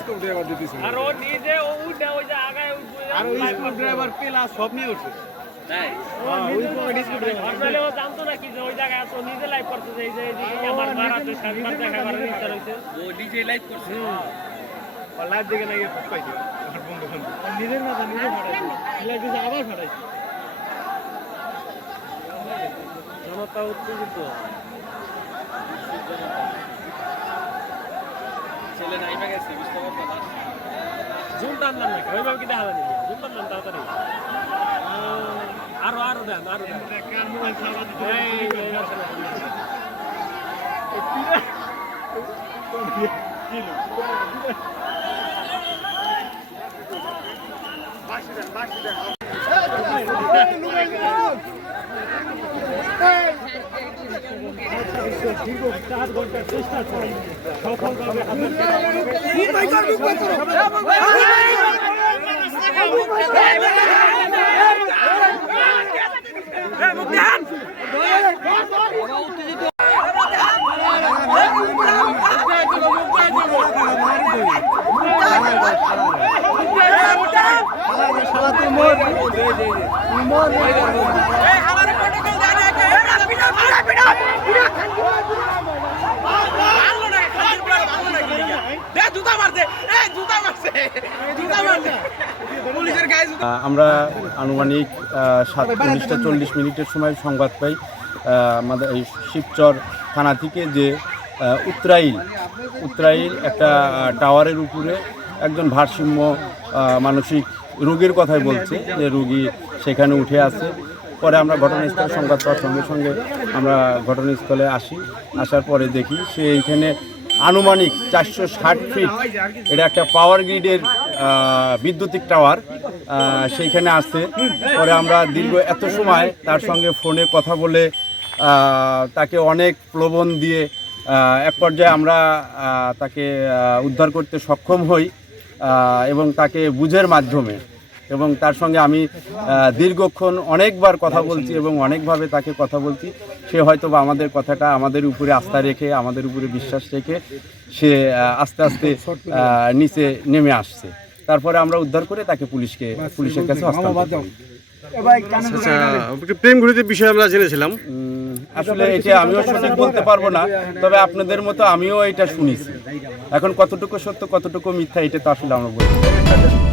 Screwdriver দিতেছে আর ও নিজে ও উঠে ওই যে আগায় আর ওই স্ক্রুড্রাইভার পেলা সব নিয়ে উঠছে তাই ওই পকেটে স্ক্রুড্রাইভার আসলে ও জানতো না কি যে ওই জায়গায় আছে ও নিজে লাইভ করছে যে এই যে এইদিকে আমার মার আছে সাতবার দেখা করার ইচ্ছা রয়েছে ও নিজে লাইভ করছে লাইভ দেখে নাকি পাইছে আমার বন্ধু নিজের মাথা নিজে ফাটাইছে লাইভ দিছে আবার ফাটাইছে জনতা উত্তেজিত ছেলে নাইমা গেছে বুঝতে পারতো না জুম টানলাম নাকি ওইভাবে কি দেখা যাবে জুম টানলাম তাড়াতাড়ি আরো দেন কার মোবাইল চালা দিতে এই আসলে আমরা আনুমানিক 19:40 সময় সংবাদ পাই আমাদের এই শিবচর থানা থেকে যে উত্তরাইল একটা টাওয়ারের উপরে একজন ভারসাম্য মানসিক রোগীর কথাই বলছে যে রোগী সেখানে উঠে আছে। পরে আমরা ঘটনাস্থলে সংবাদ পাওয়ার সঙ্গে সঙ্গে আমরা ঘটনাস্থলে আসার পরে দেখি সে এইখানে আনুমানিক 460 ফিট এটা একটা পাওয়ার গ্রিডের বিদ্যুতিক টাওয়ার সেইখানে আসছে। পরে আমরা দীর্ঘ এত সময় তার সঙ্গে ফোনে কথা বলে তাকে অনেক প্রলোভন দিয়ে এক পর্যায়ে আমরা তাকে উদ্ধার করতে সক্ষম হই এবং তাকে বুঝের মাধ্যমে এবং তার সঙ্গে আমি দীর্ঘক্ষণ অনেকবার কথা বলছি এবং অনেকভাবে তাকে কথা বলছি। সে হয়তো বা আমাদের কথাটা আমাদের উপরে আস্থা রেখে আমাদের উপরে বিশ্বাস রেখে সে আস্তে আস্তে নিচে নেমে আসছে। তারপরে আমরা উদ্ধার করে তাকে পুলিশের কাছে হস্তান্তর করি। প্রেম ঘুরিতে বিষয় আমরা জেনেছিলাম, আসলে এটা আমিও সঠিক বলতে পারবো না, তবে আপনাদের মতো আমিও এটা শুনেছি। এখন কতটুকু সত্য কতটুকু মিথ্যা এটা তো আসলে আমরা বলতে পারি না।